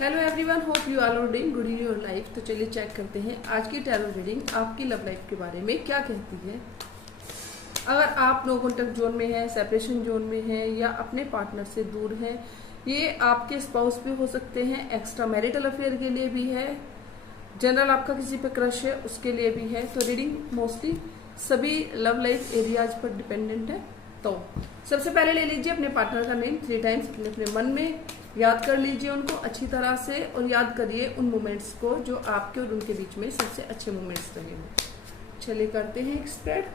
Hello everyone, hope you are doing good in your life. तो चलिए check करते हैं आज की टैरो रीडिंग आपकी लव लाइफ के बारे में क्या कहती है। अगर आप नो कॉन्टेक्ट जोन में हैं, सेपरेशन जोन में हैं या अपने पार्टनर से दूर हैं, ये आपके स्पाउस भी हो सकते हैं, एक्स्ट्रा मैरिटल अफेयर के लिए भी है, जनरल आपका किसी पे क्रश है उसके लिए भी है। तो रीडिंग मोस्टली सभी लव लाइफ एरियाज पर डिपेंडेंट है। तो सबसे पहले ले लीजिए अपने पार्टनर का नेम 3 टाइम्स अपने मन में याद कर लीजिए उनको अच्छी तरह से, और याद करिए उन मोमेंट्स को जो आपके और उनके बीच में सबसे अच्छे मोमेंट्स रहे हों। चलिए करते हैं एक स्प्रेड।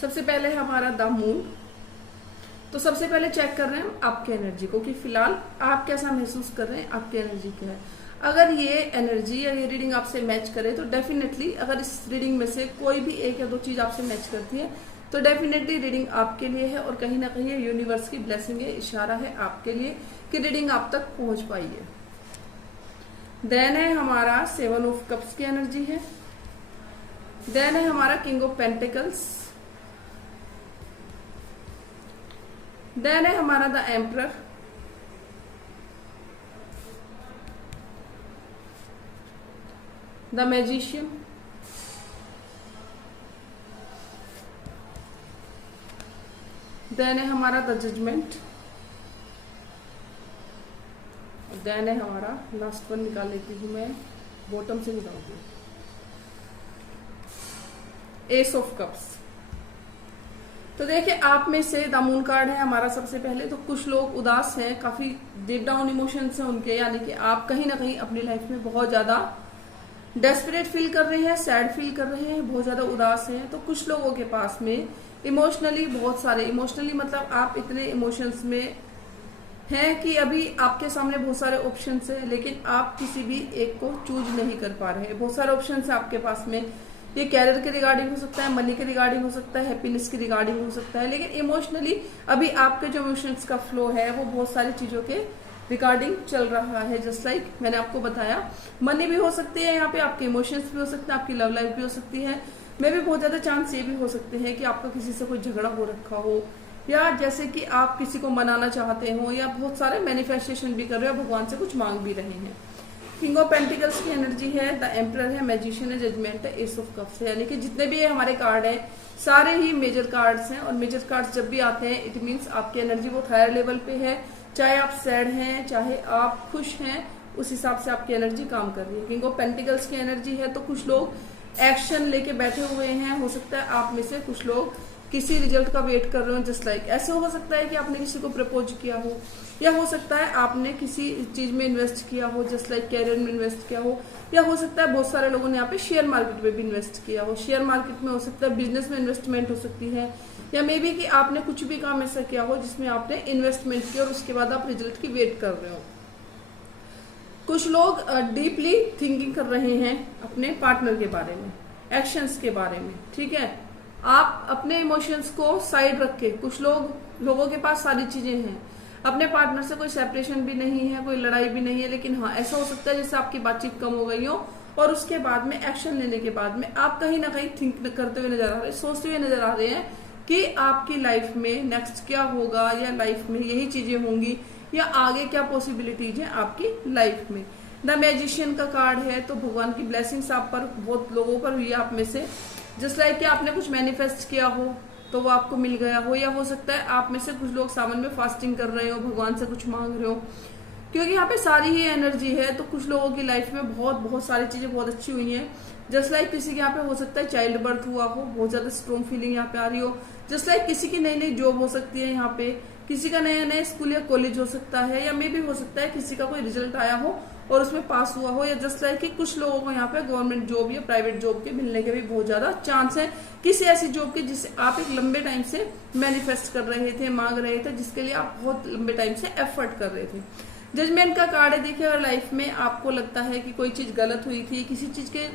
सबसे पहले हमारा द मून। तो सबसे पहले चेक कर रहे हैं आपके एनर्जी को कि फिलहाल आप कैसा महसूस कर रहे हैं, आपकी एनर्जी क्या है। अगर ये एनर्जी या ये रीडिंग आपसे मैच करे तो डेफिनेटली, अगर इस रीडिंग में से कोई भी एक या दो चीज आपसे मैच करती है तो डेफिनेटली रीडिंग आपके लिए है, और कहीं ना कहीं यूनिवर्स की ब्लेसिंग है, इशारा है आपके लिए कि रीडिंग आप तक पहुंच पाई है। देन है हमारा 7 ऑफ कप्स की एनर्जी है। देन है हमारा किंग ऑफ पेंटिकल्स। देन है हमारा the emperor. The magician. Then है हमारा द जजमेंट। देन है हमारा लास्ट वन निकाल लेती हूं मैं, बॉटम से निकालती हूँ, एस ऑफ कप्स। तो देखिए आप में से द मून कार्ड है हमारा सबसे पहले। तो कुछ लोग उदास हैं, काफी डीप डाउन इमोशंस हैं उनके, यानी कि आप कहीं ना कहीं अपनी लाइफ में बहुत ज्यादा डेस्परेट फील कर रहे हैं, सैड फील कर रहे हैं, बहुत ज्यादा उदास हैं। तो कुछ लोगों के पास में इमोशनली बहुत सारे, इमोशनली मतलब आप इतने इमोशंस में हैं कि अभी आपके सामने बहुत सारे ऑप्शंस हैं, लेकिन आप किसी भी एक को चूज नहीं कर पा रहे हैं। बहुत सारे ऑप्शंस हैं आपके पास में, ये कैरियर के रिगार्डिंग हो सकता है, मनी के रिगार्डिंग हो सकता है, हैप्पीनेस के रिगार्डिंग हो सकता है, लेकिन इमोशनली अभी आपके जो इमोशंस का फ्लो है वो बहुत सारी चीजों के रिगार्डिंग चल रहा है। जस्ट लाइक मैंने आपको बताया, मनी भी हो सकती है यहाँ पे, आपके इमोशंस भी हो सकते हैं, आपकी लव लाइफ भी हो सकती है। मे भी बहुत ज्यादा चांस ये भी हो सकते हैं कि आपका किसी से कोई झगड़ा हो रखा हो, या जैसे कि आप किसी को मनाना चाहते हो, या बहुत सारे मैनिफेस्टेशन भी कर रहे हो, भगवान से कुछ मांग भी रहे हैं। किंग ऑफ पेंटिकल्स की एनर्जी है, द एम्परर है, मैजिशियन है, जजमेंट है, एस ऑफ कप्स है। यानी कि जितने भी हमारे कार्ड हैं सारे ही मेजर कार्ड्स हैं, और मेजर कार्ड्स जब भी आते हैं इट मीन्स आपकी एनर्जी बहुत हायर लेवल पे है। चाहे आप सैड हैं, चाहे आप खुश हैं, उस हिसाब से आपकी एनर्जी काम कर रही है। किंग ऑफ पेंटिकल्स की एनर्जी है, तो कुछ लोग एक्शन लेके बैठे हुए हैं। हो सकता है आप में से कुछ लोग किसी रिजल्ट का वेट कर रहे हो। जस्ट लाइक ऐसे हो सकता है कि आपने किसी को प्रपोज किया हो, या हो सकता है आपने किसी चीज में इन्वेस्ट किया हो, जस्ट लाइक कैरियर में इन्वेस्ट किया हो, या हो सकता है बहुत सारे लोगों ने यहाँ पे शेयर मार्केट में भी इन्वेस्ट किया हो। शेयर मार्केट में हो सकता है, बिजनेस में इन्वेस्टमेंट हो सकती है, या मे बी कि आपने कुछ भी काम ऐसा किया हो जिसमें आपने इन्वेस्टमेंट किया और उसके बाद आप रिजल्ट की वेट कर रहे हो। कुछ लोग डीपली थिंकिंग कर रहे हैं अपने पार्टनर के बारे में, एक्शंस के बारे में, ठीक है। आप अपने इमोशंस को साइड रख के, कुछ लोगों के पास सारी चीजें हैं, अपने पार्टनर से कोई सेपरेशन भी नहीं है, कोई लड़ाई भी नहीं है, लेकिन हाँ ऐसा हो सकता है जैसे आपकी बातचीत कम हो गई हो, और उसके बाद में एक्शन लेने के बाद में आप कहीं ना कहीं थिंक करते हुए नजर आ रहे हैं, सोचते हुए नजर आ रहे हैं कि आपकी लाइफ में नेक्स्ट क्या होगा, या लाइफ में यही चीजें होंगी, या आगे क्या पॉसिबिलिटीज है आपकी लाइफ में। द मैजिशियन का कार्ड है, तो भगवान की ब्लेसिंग्स आप पर, बहुत लोगों पर हुई है आप में से। जस्ट लाइक कि आपने कुछ मैनिफेस्ट किया हो तो वो आपको मिल गया हो, या हो सकता है आप में से कुछ लोग सावन में फास्टिंग कर रहे हो, भगवान से कुछ मांग रहे हो, क्योंकि यहाँ पे सारी ही एनर्जी है। तो कुछ लोगों की लाइफ में बहुत सारी चीजें बहुत अच्छी हुई हैं। जस्ट लाइक किसी के यहाँ पे हो सकता है चाइल्ड बर्थ हुआ हो, बहुत ज्यादा स्ट्रॉन्ग फीलिंग यहाँ पे आ रही हो। जस्ट लाइक किसी की नई नई जॉब हो सकती है यहाँ पे, किसी का नया नया स्कूल या कॉलेज हो सकता है, या मे भी हो सकता है किसी का कोई रिजल्ट आया हो और उसमें पास हुआ हो, या जस्ट लाइक कि कुछ लोगों को यहाँ पे गवर्नमेंट जॉब या प्राइवेट जॉब के मिलने के भी बहुत ज्यादा चांस है, किसी ऐसी जॉब के जिसे आप एक लंबे टाइम से मैनिफेस्ट कर रहे थे, मांग रहे थे, जिसके लिए आप बहुत लंबे टाइम से एफर्ट कर रहे थे। जजमेंट का कार्ड है। देखिए अगर लाइफ में आपको लगता है कि कोई चीज गलत हुई थी, किसी चीज के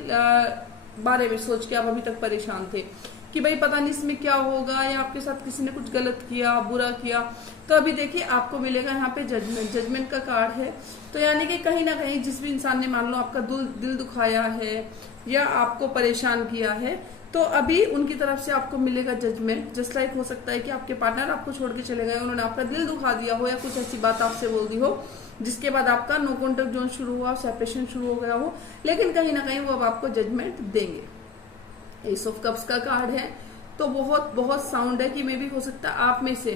बारे में सोच के आप अभी तक परेशान थे, कि भाई पता नहीं इसमें क्या होगा, या आपके साथ किसी ने कुछ गलत किया, बुरा किया, तो अभी देखिए आपको मिलेगा यहाँ पे जजमेंट। जजमेंट का कार्ड है, तो यानी कि कहीं ना कहीं जिस भी इंसान ने मान लो आपका दिल दुखाया है या आपको परेशान किया है, तो अभी उनकी तरफ से आपको मिलेगा जजमेंट। जस्ट लाइक हो सकता है कि आपके पार्टनर आपको छोड़ के चले गए, उन्होंने आपका दिल दुखा दिया हो या कुछ ऐसी बात आपसे बोल दी हो जिसके बाद आपका नो कॉन्टेक्ट जोन शुरू हुआ, सेपरेशन शुरू हो गया हो, लेकिन कहीं ना कहीं वो अब आपको जजमेंट देंगे। एस ऑफ कप्स का कार्ड है, तो बहुत बहुत साउंड है कि मे भी हो सकता है आप में से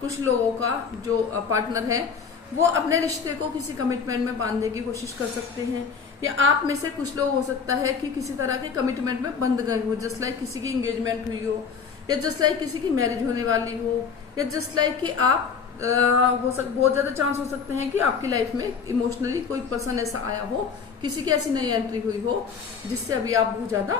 कुछ लोगों का जो पार्टनर है वो अपने रिश्ते को किसी कमिटमेंट में बांधने की कोशिश कर सकते हैं, या आप में से कुछ लोग हो सकता है कि किसी तरह के कमिटमेंट में बंध गए हो। जस्ट लाइक किसी की एंगेजमेंट हुई हो, या जस्ट लाइक किसी की मैरिज होने वाली हो, या जस्ट लाइक कि आप बहुत ज्यादा चांस हो सकते हैं कि आपकी लाइफ में इमोशनली कोई पर्सन ऐसा आया हो, किसी की ऐसी नई एंट्री हुई हो जिससे अभी आप बहुत ज्यादा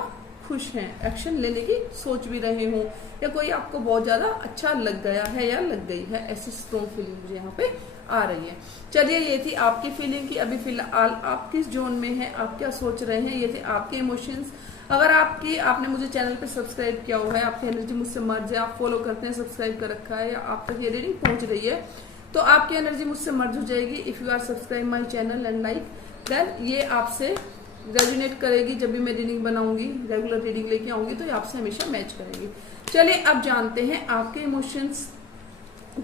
खुश हैं, एक्शन लेने की सोच भी रहे हो, या कोई आपको बहुत ज्यादा अच्छा लग गया है या लग गई है, ऐसी स्ट्रॉन्ग फीलिंग मुझे यहाँ पे आ रही है। चलिए, ये थी आपकी फीलिंग की अभी फिलहाल आप किस जोन में हैं, आप क्या सोच रहे हैं, ये थे आपके इमोशंस। अगर आपने मुझे चैनल पे सब्सक्राइब किया हुआ है, आपकी एनर्जी मुझसे मर्ज है, आप फॉलो करते हैं, सब्सक्राइब कर रखा है, या आप तक ये रीडिंग पहुंच रही है, तो आपकी एनर्जी मुझसे मर्ज हो जाएगी। If you are subscribe my channel and like, then ये आपसे रेजोनेट करेगी। जब भी मैं रीडिंग बनाऊंगी, रेगुलर रीडिंग लेके आऊंगी, तो ये आपसे हमेशा मैच करेगी। चलिए, अब जानते हैं आपके इमोशंस।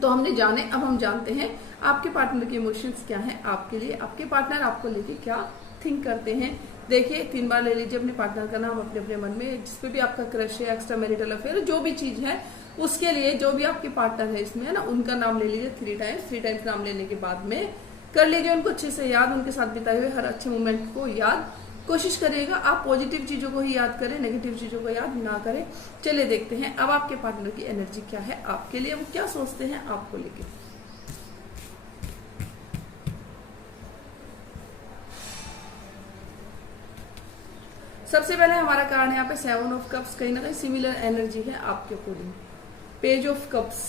तो हमने जाने, अब हम जानते हैं आपके पार्टनर के इमोशंस क्या हैं आपके लिए, आपके पार्टनर आपको लेके क्या थिंक करते हैं। देखिए, 3 बार ले लीजिए अपने पार्टनर का नाम अपने अपने मन में, जिसपे भी आपका क्रश है, एक्स्ट्रा मैरिटल अफेयर, जो भी चीज है उसके लिए जो भी आपके पार्टनर है इसमें, है ना, उनका नाम ले लीजिए 3 टाइम्स नाम लेने के बाद में कर लीजिए उनको अच्छे से याद, उनके साथ बिताए हुए हर अच्छे मोमेंट को याद कोशिश करिएगा। आप पॉजिटिव चीजों को ही याद करें, नेगेटिव चीजों को याद ना करें। चलिए देखते हैं अब आपके पार्टनर की एनर्जी क्या है आपके लिए, वो क्या सोचते हैं आपको लेके। सबसे पहले हमारा कार्ड है यहाँ पे 7 ऑफ कप्स, कहीं ना कहीं सिमिलर एनर्जी है आपके according. Page of cups,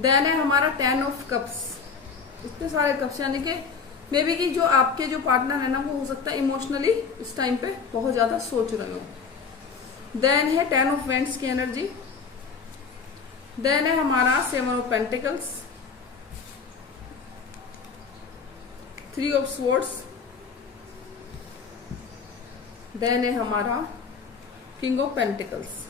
then है हमारा 10 ऑफ कप्स। इतने सारे कप्स, यानी कि मे बी कि जो आपके जो पार्टनर है ना, वो हो सकता है इमोशनली इस टाइम पे बहुत ज्यादा सोच रहे हो। देन है 10 ऑफ वेंट्स की एनर्जी, देन है हमारा 7 of pentacles, 3 of swords, then है हमारा किंग ऑफ पेंटिकल्स।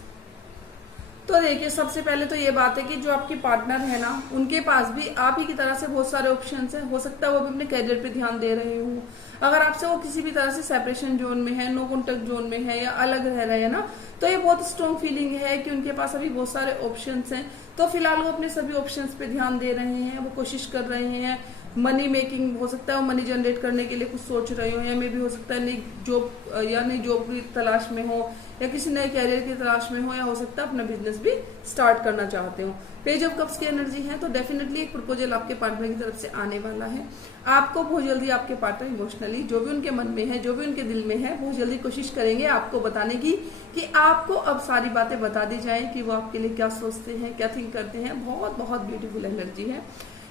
तो देखिए, सबसे पहले तो ये बात है कि जो आपके पार्टनर है ना, उनके पास भी आप ही की तरह से बहुत सारे ऑप्शंस हैं। हो सकता है वो भी अपने करियर पे ध्यान दे रहे हो, अगर आपसे वो किसी भी तरह से सेपरेशन जोन में है, नो कॉन्टेक्ट जोन में है, या अलग रह रहे हैं ना, तो ये बहुत स्ट्रॉन्ग फीलिंग है कि उनके पास अभी बहुत सारे ऑप्शंस हैं। तो फिलहाल वो अपने सभी ऑप्शंस पे ध्यान दे रहे हैं, वो कोशिश कर रहे हैं। मनी मेकिंग, हो सकता है वो मनी जनरेट करने के लिए कुछ सोच रहे हो, या मे भी हो सकता है नई जॉब की तलाश में हो, या किसी नए कैरियर की तलाश में हो, या हो सकता है अपना बिजनेस भी स्टार्ट करना चाहते हो। पेज ऑफ कप्स की एनर्जी है, तो डेफिनेटली एक प्रपोजल आपके पार्टनर की तरफ से आने वाला है। आपको बहुत जल्दी आपके पार्टनर इमोशनली जो भी उनके मन में है, जो भी उनके दिल में है, बहुत जल्दी कोशिश करेंगे आपको बताने की, कि आपको अब सारी बातें बता दी जाए कि वो आपके लिए क्या सोचते हैं, क्या थिंक करते हैं। बहुत बहुत ब्यूटीफुल एनर्जी है।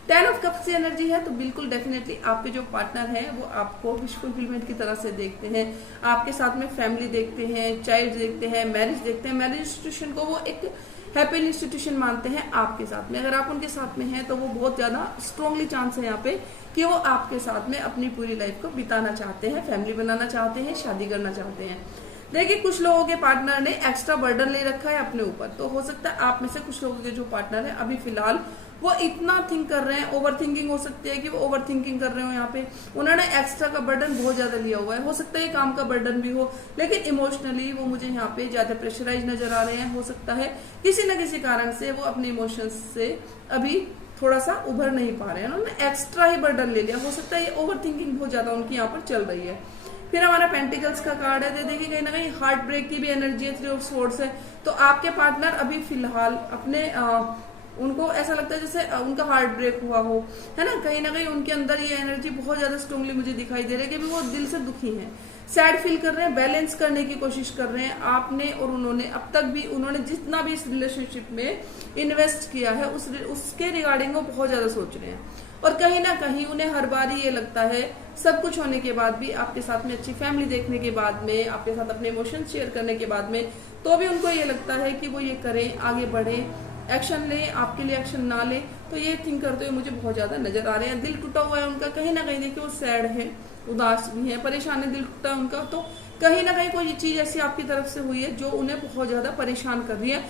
10 ऑफ कप्स की एनर्जी है, तो बिल्कुल डेफिनेटली आपके जो पार्टनर है वो आपको विश फुलफिलमेंट की तरह से देखते हैं, आपके साथ में फैमिली देखते हैं, चाइल्ड देखते हैं, मैरिज देखते हैं। मैरिज इंस्टीट्यूशन को वो एक हैप्पी इंस्टीट्यूशन मानते हैं आपके साथ में। अगर आप उनके साथ में हैं तो वो बहुत ज्यादा स्ट्रांगली चांस है यहाँ पे कि वो आपके साथ में अपनी पूरी लाइफ को बिताना चाहते हैं, फैमिली बनाना चाहते हैं, शादी करना चाहते हैं। देखिए, कुछ लोगों के पार्टनर ने एक्स्ट्रा बर्डन ले रखा है अपने ऊपर, तो हो सकता है आप में से कुछ लोगों के जो पार्टनर है अभी फिलहाल वो इतना थिंक कर रहे हैं, ओवर थिंकिंग हो सकती है कि वो ओवर थिंकिंग कर रहे हो। यहाँ पे उन्होंने एक्स्ट्रा का बर्डन बहुत ज्यादा लिया हुआ है, हो सकता है काम का बर्डन भी हो, लेकिन इमोशनली वो मुझे यहाँ पे ज्यादा प्रेशराइज नजर आ रहे हैं। हो सकता है किसी न किसी कारण से वो अपने इमोशंस से अभी थोड़ा सा उभर नहीं पा रहे हैं, उन्होंने एक्स्ट्रा ही बर्डन ले लिया। हो सकता है ये ओवर थिंकिंग बहुत ज्यादा उनकी यहाँ पर चल रही है। फिर हमारा पेंटिकल्स का कार्ड है, देखिए कहीं ना कहीं हार्ट ब्रेक की भी एनर्जी है, 3 ऑफ स्वॉर्ड्स है। तो आपके पार्टनर अभी फिलहाल अपने उनको ऐसा लगता है जैसे उनका हार्ट ब्रेक हुआ हो, है ना कहीं उनके अंदर ये एनर्जी बहुत ज्यादा स्ट्रांगली मुझे दिखाई दे रही है कि वो दिल से दुखी हैं, सैड फील कर रहे हैं, बैलेंस करने की कोशिश कर रहे हैं। आपने और उन्होंने अब तक भी उन्होंने जितना भी इस रिलेशनशिप में इन्वेस्ट किया है उसके रिगार्डिंग वो बहुत ज्यादा सोच रहे हैं। और कहीं ना कहीं उन्हें हर बार ये लगता है सब कुछ होने के बाद भी, आपके साथ में अच्छी फैमिली देखने के बाद में, आपके साथ अपने इमोशंस शेयर करने के बाद में, तो भी उनको ये लगता है कि वो ये करें, आगे बढ़े, एक्शन ले, आपके लिए एक्शन ना ले। तो ये थिंक करते हुए मुझे बहुत ज्यादा नजर आ रहे हैं। दिल टूटा हुआ है उनका, कहीं ना कहीं देखिए वो सैड है, उदास भी है, परेशान है, दिल टूटा है उनका। तो कहीं ना कहीं कोई चीज ऐसी आपकी तरफ से हुई है जो उन्हें बहुत ज्यादा परेशान कर रही है,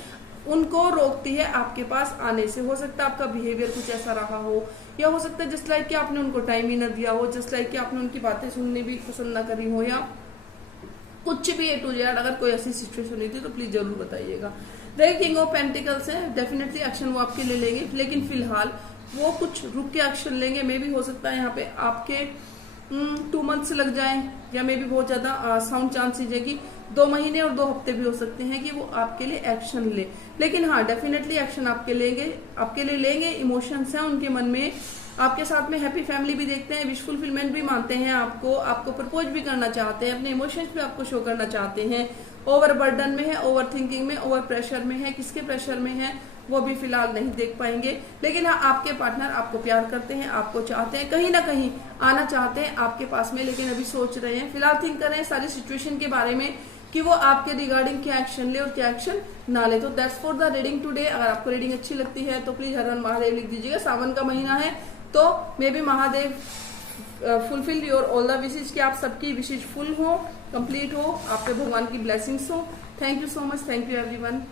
उनको रोकती है आपके पास आने से। हो सकता है आपका बिहेवियर कुछ ऐसा रहा हो, या हो सकता है जस्ट लाइक कि आपने उनको टाइम ही ना दिया हो, जस्ट लाइक कि आपने उनकी बातें सुनने भी पसंद ना करी हो, या कुछ भी ए टू जेड अगर कोई ऐसी सिचुएशन हुई थी तो प्लीज जरूर बताइएगा। देखिए किंग ऑफ पेंटिकल्स है, डेफिनेटली एक्शन वो आपके लिए लेंगे, लेकिन फिलहाल वो कुछ रुक के एक्शन लेंगे। मे भी हो सकता है यहाँ पे आपके 2 मंथ्स लग जाए, या मे भी बहुत ज्यादा साउंड चांसेस है कि 2 महीने और 2 हफ्ते भी हो सकते हैं कि वो आपके लिए एक्शन ले। लेकिन हाँ डेफिनेटली एक्शन आपके लिए लेंगे। इमोशंस हैं उनके मन में, आपके साथ में हैप्पी फैमिली भी देखते हैं, विश फुलफिलमेंट भी मानते हैं, आपको प्रपोज भी करना चाहते हैं, अपने इमोशंस भी आपको शो करना चाहते हैं। ओवर बर्डन में है, ओवर थिंकिंग में, ओवर प्रेशर में है, किसके प्रेशर में है वो भी फिलहाल नहीं देख पाएंगे। लेकिन हाँ आपके पार्टनर आपको प्यार करते हैं, आपको चाहते हैं, कहीं ना कहीं आना चाहते हैं आपके पास में, लेकिन अभी सोच रहे हैं, फिलहाल थिंक कर रहे हैं सारी सिचुएशन के बारे में कि वो आपके रिगार्डिंग क्या एक्शन ले और क्या एक्शन ना ले। तो that's for the reading today. अगर आपको रीडिंग अच्छी लगती है तो प्लीज हर हर महादेव लिख दीजिएगा। सावन का महीना है तो may be Mahadev fulfil your all the wishes, कि आप सबकी विशेष फुल हो, कंप्लीट हो, आप पे भगवान की ब्लेसिंग्स हो। Thank you so much, thank you everyone.